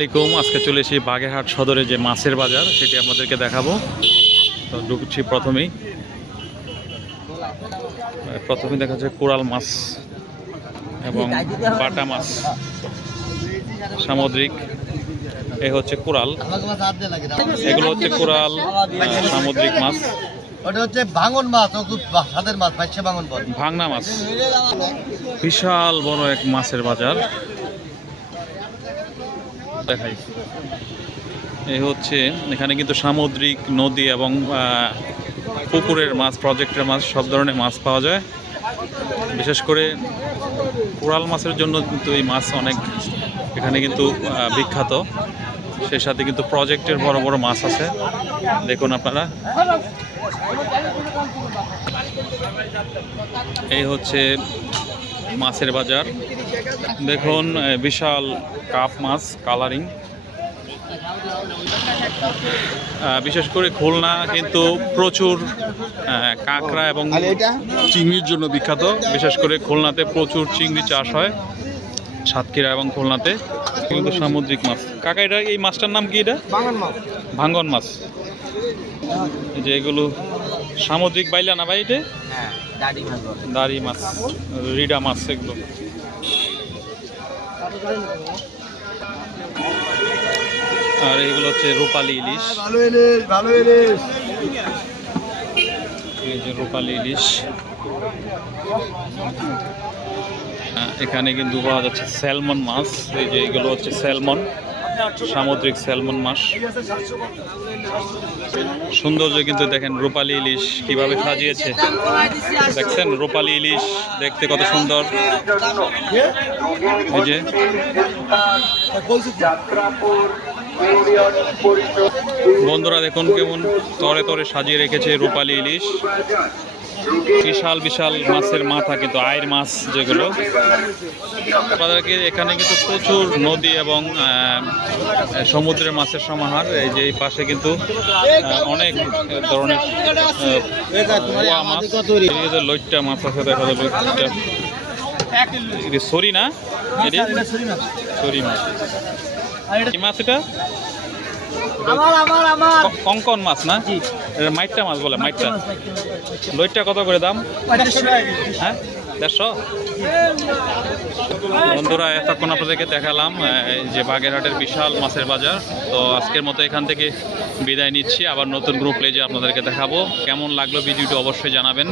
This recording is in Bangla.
আসসালামাইকুম আজকে চলে এসেছি বাগেরহাট সদরে যে মাছের বাজার সেটি আপনাদেরকে দেখাবো। তো ঢুকছি প্রথমেই। প্রথমে দেখা যাচ্ছে কোরাল মাছ এবং বাটা মাছ। সামুদ্রিক এ হচ্ছে কোরাল। এগুলো হচ্ছে কোরাল সামুদ্রিক মাছ। ওটা হচ্ছে ভাঙন মাছ খুব স্বাদের মাছ ভাঙন মাছ। বিশাল বড় এক মাছের বাজার। দেখাই। এই হচ্ছে, এখানে কিন্তু সামুদ্রিক নদী এবং পুকুরের মাছ প্রজেক্টের মাছ, সব ধরনের মাছ পাওয়া যায়। বিশেষ করে কোরাল মাছের জন্য কিন্তু এই মাছ অনেক, এখানে কিন্তু বিখ্যাত। সেই সাথে কিন্তু প্রজেক্টের বড় বড় মাছ আছে। দেখুন আপনারা। এই হচ্ছে মাছের বাজার। দেখুন বিশাল কাপ মাছ কালারিং বিশেষ করে খুলনা কিন্তু প্রচুর কাঁকড়া এবং চিংড়ির জন্য বিখ্যাত। বিশেষ করে খুলনাতে প্রচুর চিংড়ি চাষ হয় সাতক্ষীরা এবং খুলনাতে। কিন্তু সামুদ্রিক মাছ। কাকা এটা এই মাছটার নাম কি এটা? ভাঙ্গন মাছ। এই যে এগুলো সামুদ্রিক বাইলা না ভাই এটা? দাড়ি মাছ রিডা মাছ এগুলো আর এগুলো হচ্ছে রূপালি ইলিশ। ভালো ইলিশ ভালো ইলিশ। এই যে রূপালি ইলিশ। আহ, এখানে কিন্তু পাওয়া যাচ্ছে স্যালমন মাছ। এই যে এগুলো হচ্ছে স্যালমন। সামুদ্রিক স্যালমন মাছ। সৌন্দর্য কিন্তু দেখেন রূপালি ইলিশ কীভাবে সাজিয়েছে। দেখছেন রূপালি ইলিশ দেখতে কত সুন্দর। এই যে। বন্ধুরা দেখুন কেমন তরে তরে সাজিয়ে রেখেছে রূপালি ইলিশ। বিশাল বিশাল মাছের মাথা কিন্তু আয়ের মাছ যেগুলো। আপনাদেরকে এখানে কিন্তু প্রচুর নদী এবং সমুদ্রের মাছের সমাহার। এই যে এই পাশে কিন্তু অনেক ধরনের মাছ। লইট্টা মাছ আছে দেখা যাবে লইট্টা। সরি না? সরি মাছ। কি মাছ এটা? কঙ্কন মাছ না? এটা মাইটটা মাছ বলে মাইটটা। লইটটা কত করে দাম? হ্যাঁ? দেড়শো? বন্ধুরা এতক্ষণ আপনাদেরকে দেখালাম এই যে বাগেরহাটের বিশাল মাছের বাজার। তো আজকের মতো এখান থেকে বিদায় নিচ্ছি। আবার নতুন গ্রুপ লেজে আপনাদেরকে দেখাবো। কেমন লাগল ভিডিওটি অবশ্যই জানাবেন।